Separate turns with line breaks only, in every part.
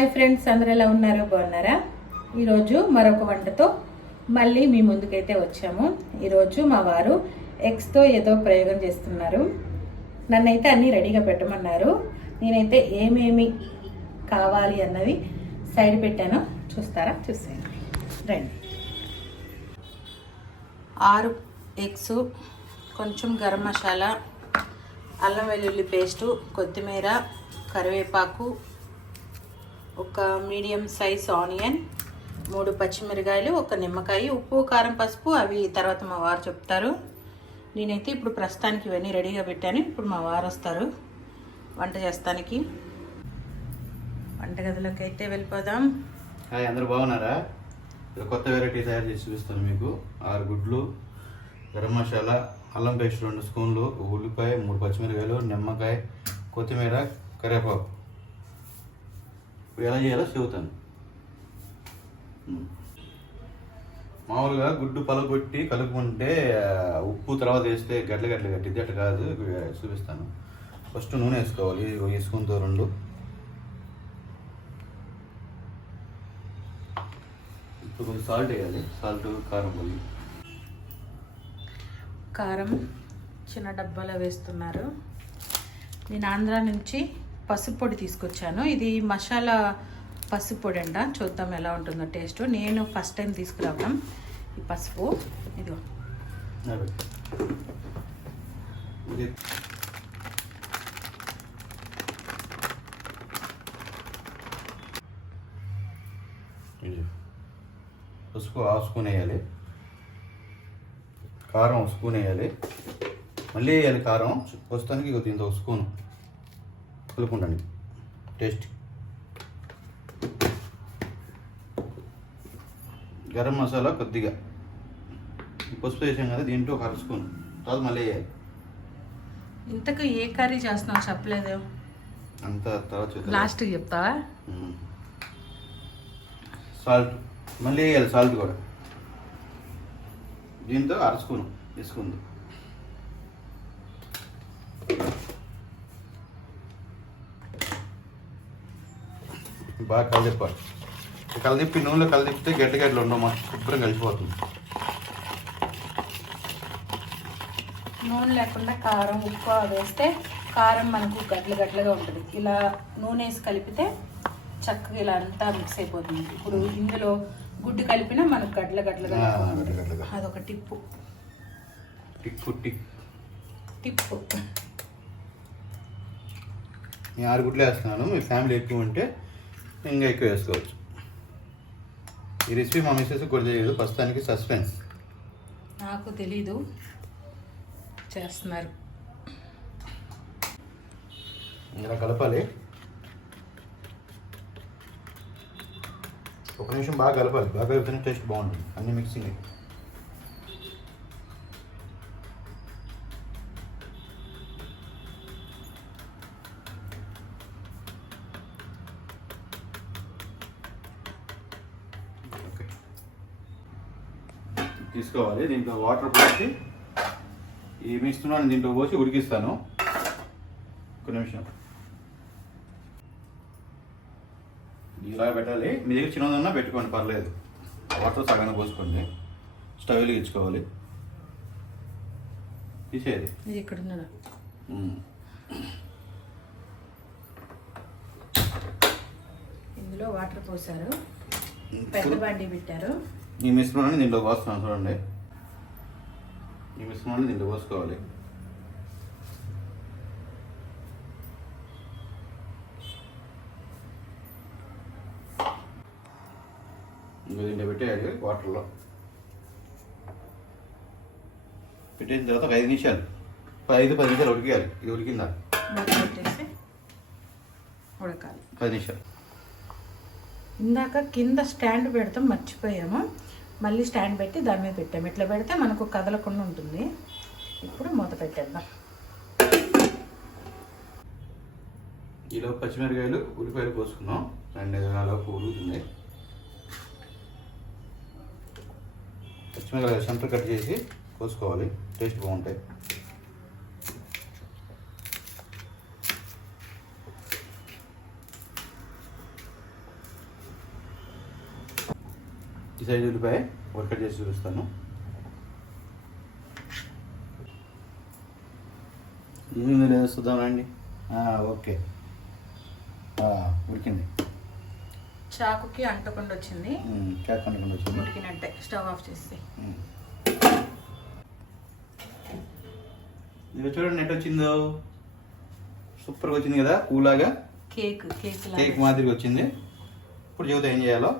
Hi friends అందరు ఎలా ఉన్నారు? బాగున్నారా? ఈరోజు మరొక వంటతో మళ్ళీ మీ ముందుకైతే వచ్చాము. ఈరోజు మా వారు ఎగ్స్తో ఏదో ప్రయోగం చేస్తున్నారు. నన్నైతే అన్నీ రెడీగా పెట్టమన్నారు. నేనైతే ఏమేమి కావాలి అన్నవి సైడ్ పెట్టాను చూస్తారా? చూసేయండి. రండి. ఆరు ఎగ్స్ కొంచెం గరం మసాలా అల్లం వెల్లుల్లి పేస్టు కొత్తిమీర కరివేపాకు ఒక మీడియం సైజ్ ఆనియన్ మూడు పచ్చిమిరకాయలు ఒక నిమ్మకాయ ఉప్పు కారం పసుపు అవి తర్వాత మా వారు చెప్తారు. నేనైతే ఇప్పుడు ప్రస్తుతానికి ఇవన్నీ రెడీగా పెట్టాను. ఇప్పుడు మా వారు వస్తారు వంట చేస్తానికి. వంటగదిలోకి అయితే వెళ్ళిపోదాం.
హాయ్ అందరూ బాగున్నారా? కొత్త వెరైటీ తయారు చేసి చూపిస్తాను మీకు. ఆరు గుడ్లు గరం మసాలా అల్లం పేస్ట్ రెండు స్పూన్లు ఉల్లిపాయ మూడు పచ్చిమిరకాయలు నిమ్మకాయ కొత్తిమీర కరివేపాకు. ఇప్పుడు ఎలా చేయాలో చెబుతాను. మామూలుగా గుడ్డు పలగొట్టి కలుపుకుంటే ఉప్పు తర్వాత వేస్తే గడ్ల గడ్ల కట్టిద్ది. అట్లా కాదు చూపిస్తాను. ఫస్ట్ నూనె వేసుకోవాలి స్పూన్తో రెండు. ఇప్పుడు కొంచెం సాల్ట్ వేయాలి. సాల్ట్ కారం పొడి.
కారం చిన్న డబ్బాలో వేస్తున్నారు. నేను ఆంధ్ర నుంచి పసుపు పొడి తీసుకొచ్చాను. ఇది మసాలా పసుపు పొడి అంట చూద్దాం ఎలా ఉంటుందో టేస్ట్. నేను ఫస్ట్ టైం తీసుకురావడం ఈ పసుపు. ఇదిగో.
ఇది పసుపు హాఫ్ స్పూన్ వేయాలి కారం స్పూన్ వేయాలి. మళ్ళీ వేయాలి కారం. ప్రస్తుతానికి ఇక దీంతో కలుపుకుండండి టేస్ట్. గరం మసాలా కొద్దిగా. పసుపు వేసాం కదా దీంట్లో ఒక అర స్పూన్. తర్వాత మళ్ళీ వేయాలి.
ఇంతకు ఏ కర్రీ చేస్తున్నావు చెప్పలేదు.
అంత తర్వాత.
లాస్ట్కి చెప్తావా.
సాల్ట్. మళ్ళీ వేయాలి సాల్ట్ కూడా. దీంతో అర స్పూన్ బాగా కలిదిప్పాలి. కలిదిప్పి నూనెలో కలిదిప్పితే గడ్డ గడ్డలు ఉండవు శుభ్రం కలిసిపోతుంది.
నూనె లేకుండా కారం ఉప్పు వేస్తే కారం మనకు గడ్ల గడ్లగా ఉంటుంది. ఇలా నూనె వేసి కలిపితే చక్కగా ఇలా అంతా మిక్స్ అయిపోతుంది. ఇప్పుడు ఇందులో గుడ్డు కలిపినా మనకు. గడ్ల గడ్లగా. అదొక టిప్పు
టిక్
టిప్పు
నేను ఆరు గుడ్లు వేస్తున్నాను మీ ఫ్యామిలీ ఎక్కువ ఉంటే ఇంకా ఎక్కువ వేసుకోవచ్చు. ఈ రెసిపీ మా మిస్సెస్ కూడా తెలియదు. ప్రస్తుతానికి సస్పెన్స్.
నాకు తెలీదు. చేస్తున్నారు.
ఇలా కలపాలి. ఒక నిమిషం బాగా కలపాలి. బాగా కలిపితేనే టేస్ట్ బాగుంటుంది. అన్ని మిక్సింగ్ తీసుకోవాలి. దీంట్లో వాటర్ పోసి ఈ మిస్తున్నాను దీంట్లో పోసి ఉడికిస్తాను. ఒక నిమిషం. ఇలా పెట్టాలి. మీ దగ్గర చిన్నదన్నా పెట్టుకోండి పర్లేదు. వాటర్ సగానే పోసుకోండి. స్టవ్ వెలిగించుకోవాలి తీసేది
ఇక్కడ. ఇందులో వాటర్ పోసారు. పెద్ద బండి పెట్టారు.
ఈ మిశ్రమాన్ని దీంట్లో పోస్తున్నాను చూడండి. ఈ మిశ్రమాన్ని దీంట్లో పోసుకోవాలి. ఇంకా దీంట్లో పెట్టేయాలి వాటర్లో. పెట్టేసిన తర్వాత ఒక ఐదు నిమిషాలు. ఐదు పది నిమిషాలు ఉడికేయాలి. ఇది ఉడికిందా?
ఉడకాలి.
పది నిమిషాలు.
ఇందాక కింద స్టాండ్ పెడతాం మర్చిపోయాము. మళ్ళీ స్టాండ్ పెట్టి దాని మీద పెట్టాము. ఇట్లా పెడితే మనకు కదలకుండా ఉంటుంది. ఇప్పుడు మూత పెట్టేద్దాం.
ఈలో పచ్చిమిరకాయలు ఉల్లిపాయలు కోసుకున్నాం. రెండు నాలుగు పూలుతుంది పచ్చిమిరకాయలు సెంటర్ కట్ చేసి కోసుకోవాలి. టేస్ట్ బాగుంటాయి. ఈ సైజు ఉల్లిపాయ వర్కట్ చేసి చూపిస్తాను. ఏమి లేదు చూద్దామండి ఓకే. ఆ, ఉడికింది.
చాకుకి అంటకుండా వచ్చింది.
క్యాక్ అనుకుండా వచ్చింది.
ఉడికినట్టే. స్టవ్ ఆఫ్ చేసి.
ఇది చూడండి నెట్ వచ్చిందో. సూపర్గా వచ్చింది కదా కూలాగా
కేక్ కేక్
కేక్ మాదిరిగా వచ్చింది. ఇప్పుడు చెబుతా ఏం చేయాలో?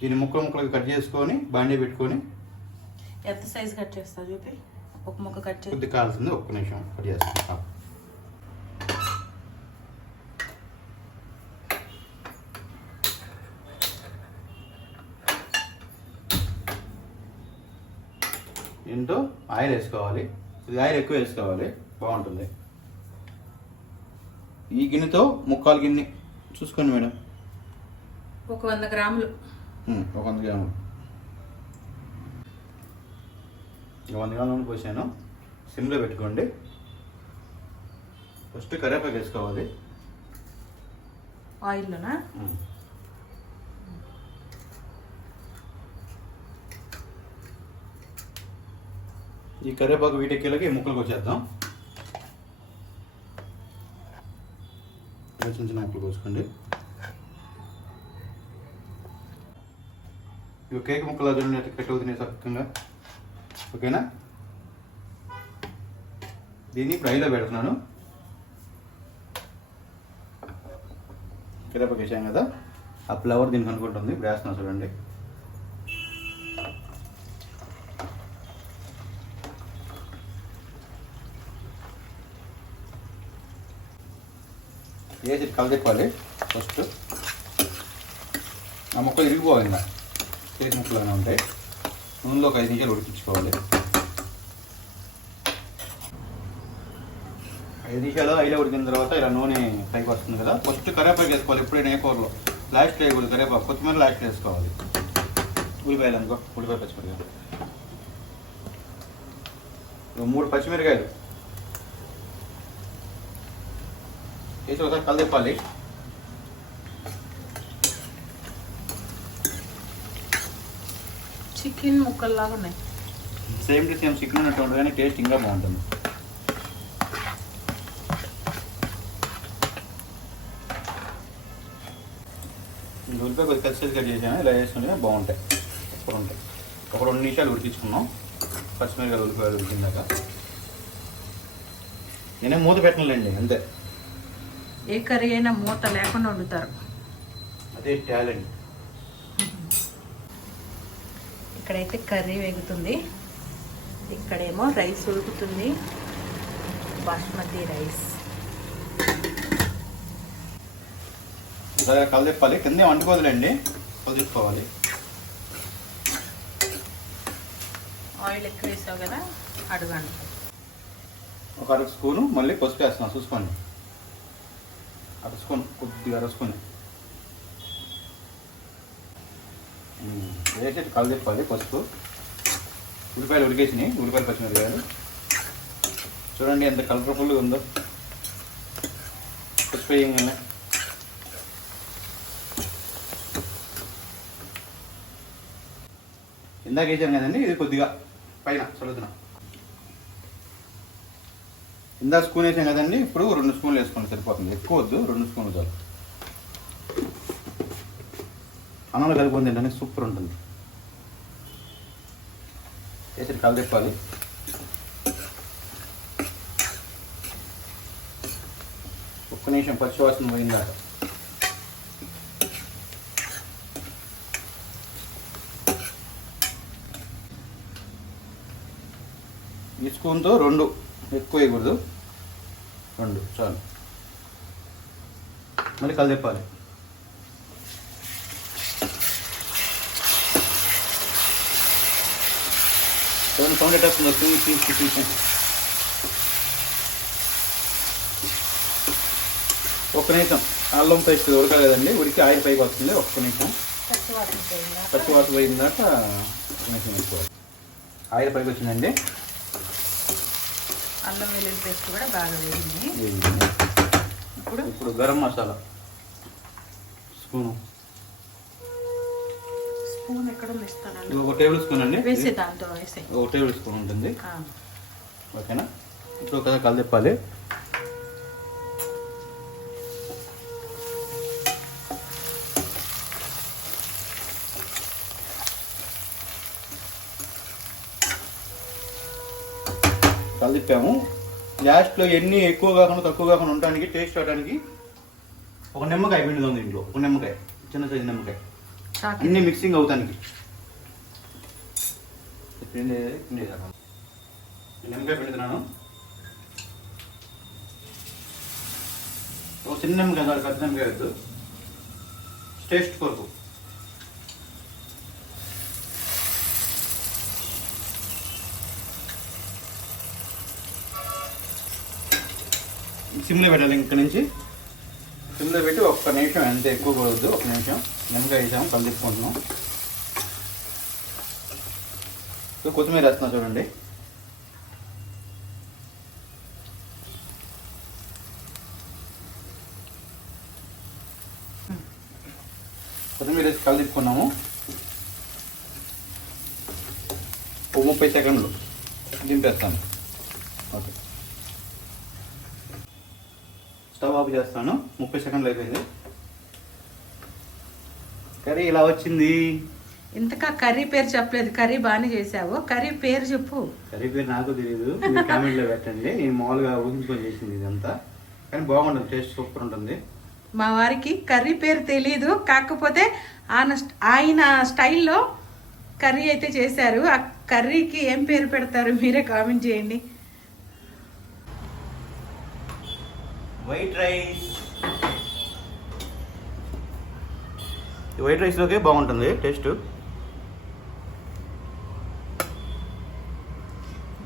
దీన్ని ముక్కలు ముక్కలుగా కట్ చేసుకొని బాండీ పెట్టుకొని
ఎంత సైజ్ కట్ చేస్తా చూపి? ఒక ముక్క కట్ చేసి
కొద్ది కావాల్సింది ఒక్క నిమిషం కట్ చేస్తాను. ఏంటో? ఆయిల్ వేసుకోవాలి. ఇది ఆయిల్ ఎక్కువ వేసుకోవాలి. బాగుంటుంది. ఈ గిన్నెతో ముక్కాలు గిన్నె చూసుకోండి మేడం.
ఒక వంద గ్రాములు.
ఒక వంద గ్రాములు. ఒక వంద గ్రాముల నూనె పోసాను. సిమ్లో పెట్టుకోండి. ఫస్ట్ కరివేపాకు వేసుకోవాలి.
ఆయిల్లోనా.
ఈ కరివేపాకు వీటెక్కేలకి ముక్కలకు వచ్చేద్దాం. చిన్న చిన్న ముక్కలు కోసుకోండి. ఇవి కేక్ ముక్కలు చూడండి ఎట్లా కట్ అవుతున్నాయి చక్కగా ఓకేనా దీన్ని ఫ్రైలో పెడుతున్నాను. కిరపకి వేసాం కదా. ఆ ఫ్లవర్ దీనికి అనుకుంటుంది. ఇప్పుడు వేస్తున్నాను చూడండి. వేసి కలదెక్కాలి ఫస్ట్. ఆ మొక్కలు ఇరిగిపోవాలి ఇంకా చేతి ఉంటాయి. నూనెలో ఒక ఐదు నిమిషాలు ఉడికించుకోవాలి. ఐదు నిమిషాలు ఐలో ఉడికిన తర్వాత ఇలా నూనె పైకి వస్తుంది కదా ఫస్ట్ కరేపాకు వేసుకోవాలి ఎప్పుడైనా ఏ కూరలో. లాస్ట్ వేయకూడదు కరేపాకు కొత్తిమీర లాస్ట్ వేసుకోవాలి. ఉల్లిపాయలు అనుకో ఉల్లిపాయ పచ్చిమిరకాయలు మూడు పచ్చిమిరకాయలు వేసి ఒకసారి కలదిప్పాలి
చికెన్ ముక్కల్లాగా ఉన్నాయి.
సేమ్ టు సేమ్ చికెన్ ఉన్నట్టు కానీ టేస్ట్ ఇంకా బాగుంటుంది. ఉల్లిపాయ కొద్దిగా కచ్చి కట్ చేసాను. ఇలా వేసుకుంటే బాగుంటాయి. సూపర్ ఉంటాయి. ఒక రెండు నిమిషాలు ఉడికించుకున్నాం పచ్చిమిరకాయలు ఉల్లిపాయలు ఉడికిందాక. నేనే మూత పెట్టనులేండి అంతే.
ఏ కర్రీ అయినా మూత లేకుండా వండుతారు.
అదే టాలెంట్
ఇక్కడైతే కర్రీ వేగుతుంది. ఇక్కడేమో రైస్ ఉడుకుతుంది. బాస్మతి రైస్.
కలదిప్పాలి కింద వండుకోదులేండి. కలదిప్పుకోవాలి
ఆయిల్ ఎక్కువ వేసావు కదా అడగండి.
ఒక అర స్పూను మళ్ళీ పసుపు వేస్తున్నాను చూసుకోండి. అర స్పూన్ కొద్దిగా అర స్పూన్. ఉమ్, కళ్ళు కలదిప్పాలి పసుపు. ఉల్లిపాయలు ఉడికేసినాయి. ఉల్లిపాయలు పచ్చిమిరపాయలు చూడండి ఎంత కలర్ఫుల్గా ఉందో. పసుపు వేయంగానే. ఇందాక వేసాను కదండి ఇది కొద్దిగా పైన చదువుతున్నా ఇందాక స్పూన్ వేసాం కదండి ఇప్పుడు రెండు స్పూన్లు వేసుకోండి సరిపోతుంది. ఎక్కువ వద్దు రెండు స్పూన్లు చాలు. అన్నంలో కలుపుకొని తింటే సూపర్ ఉంటుంది. చేసి కలదెప్పాలి ఒక్క నిమిషం పచ్చివాసన పోయిందాక ఈ స్పూన్తో రెండు ఎక్కువ వేయకూడదు. రెండు చాలు. మళ్ళీ కలిదెప్పాలి సౌండ్ సౌండ్ తీ తీ ఒక్క నిమిషం. అల్లం పేస్ట్ ఉడకలేదండి. ఉడికి ఆయిల్ పైకి వస్తుంది. ఒక్క నిమిషం? పచ్చివాత పోయిన దాకా ఒక నిమిషం వేసుకోవాలి. ఆయిల్ పైకి వచ్చిందండి.
అల్లం వెల్లుల్లి పేస్ట్ కూడా బాగా వేగింది. ఇప్పుడు
ఇప్పుడు గరం మసాలా. స్పూను.
స్పూన్ ఎక్కడ ఉంది ఇస్తానండి
ఒక టేబుల్ స్పూన్ అండి.
వేసే దాంతో వేసే.
ఒక టేబుల్ స్పూన్ ఉంటుంది. ఓకేనా? ఇప్పుడు ఒక కలిపాలి కలిపాము లాస్ట్లో ఎన్ని ఎక్కువ కాకుండా తక్కువ కాకుండా ఉండడానికి టేస్ట్ అవడానికి ఒక నిమ్మకాయ పిండుదాం దీంట్లో. ఒక నిమ్మకాయ. చిన్న సైజు నిమ్మకాయ. అన్ని మిక్సింగ్ అవుతానికి. పిండి పిండి నిమ్మకాయ పిండుతున్నాను ఒక చిన్న నిమ్మకాయ కాదు పెద్ద నిమ్మకాయ వద్దు టేస్ట్ కొరకు. సిమ్లో పెట్టాలి ఇంక నుంచి. సిమ్లో పెట్టి ఒక్క నిమిషం ఎంత ఎక్కువ కూడా ఒక నిమిషం. నిమ్మకాయ వేసాము కలిపుకుంటున్నాం సో కొత్తిమీర వేస్తున్నా చూడండి. కొత్తిమీర వేసి కలిపుకున్నాము ఓ ముప్పై సెకండ్లు దింపేస్తాను. ఓకే. స్టవ్ ఆఫ్ చేస్తాను. ముప్పై సెకండ్లు అయిపోయింది. కర్రీ ఇలా వచ్చింది?
ఇంతకా కర్రీ పేరు చెప్పలేదు కర్రీ బాగానే చేసావు కర్రీ పేరు చెప్పు.
కర్రీ పేరు నాకు తెలియదు కామెంట్లో పెట్టండి. నేను మామూలుగా ఊహించుకొని చేసింది ఇదంతా. కానీ బాగుంటుంది టేస్ట్ సూపర్ ఉంటుంది.
మా వారికి కర్రీ పేరు తెలీదు కాకపోతే ఆయన ఆయన స్టైల్లో కర్రీ అయితే చేశారు. ఆ కర్రీకి ఏం పేరు పెడతారు మీరే కామెంట్ చేయండి.
వైట్ రైస్ వైట్ రైస్లోకే బాగుంటుంది టేస్ట్.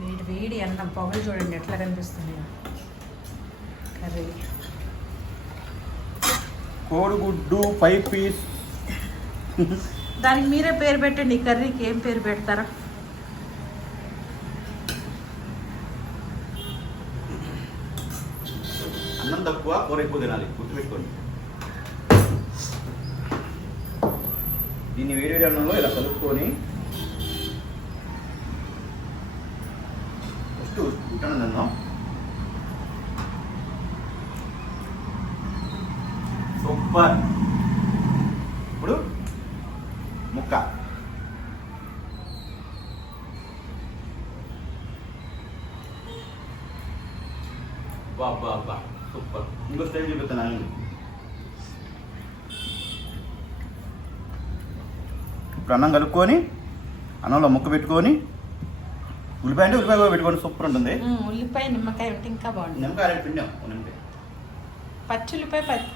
వేడి వేడి అన్నం పొగలు చూడండి ఎట్లా కనిపిస్తుంది. కర్రీ.
కోడిగుడ్డు ఫైవ్ పీస్.
దానికి మీరే పేరు పెట్టండి కర్రీకి ఏం పేరు పెడతారా.
అన్నం తక్కువ కూర ఎక్కువ తినాలి గుర్తుపెట్టుకోండి. దీన్ని వేడి వేడి అన్నంలో ఇలా కలుపుకొని ఫస్ట్ ఉట్టనం అన్నం సూపర్ ఇప్పుడు ముక్క బా బా బా సూపర్ ఇంకో స్టైల్ చూపిస్తాను ఇప్పుడు అన్నం కలుపుకొని అన్నంలో ముక్క పెట్టుకొని ఉల్లిపాయ అంటే ఉల్లిపాయ పెట్టుకొని సూపర్ ఉంటుంది.
ఉల్లిపాయ నిమ్మకాయ ఉంటే ఇంకా బాగుంటుంది.
నిమ్మకాయ పిండాం ఒక నిమ్మకాయ.
పచ్చుల్లిపాయ ప-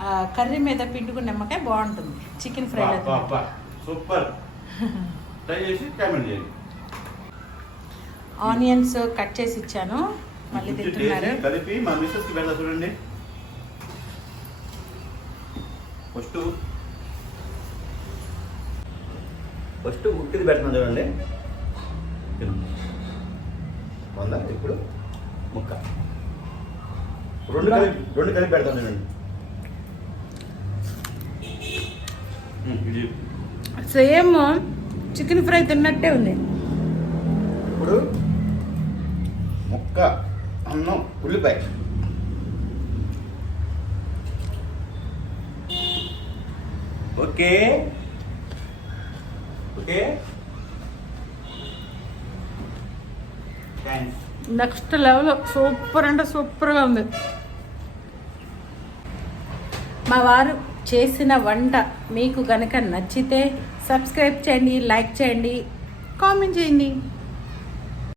ఆ, కర్రీ మీద పిండుకున్న నిమ్మకాయ బాగుంటుంది. Chicken fry.
సూపర్. ట్రై చేసి కామెంట్ చేయండి.
ఆనియన్స్ కట్ చేసి ఇచ్చాను. మళ్ళీ తింటున్నారు.
కలిపి మా మిస్సెస్కి పెడతా చూడండి. ఫస్ట్ ఫస్ట్ ఉట్టిది పెడుతున్నాం చూడండి. వంద ఇప్పుడు ముక్క. రెండు కలిపి రెండు కలిపి పెడతాం చూడండి.
సేమ్ చికెన్ ఫ్రై తిన్నట్టే ఉంది.
ఇప్పుడు ముక్క అన్నం ఉల్లిపాయ. Okay. Okay?
Next level super అంటే సూపర్గా ఉంది. మా వారు చేసిన వంట మీకు గనక నచ్చితే సబ్స్క్రైబ్ చేయండి లైక్ చేయండి కామెంట్ చేయండి.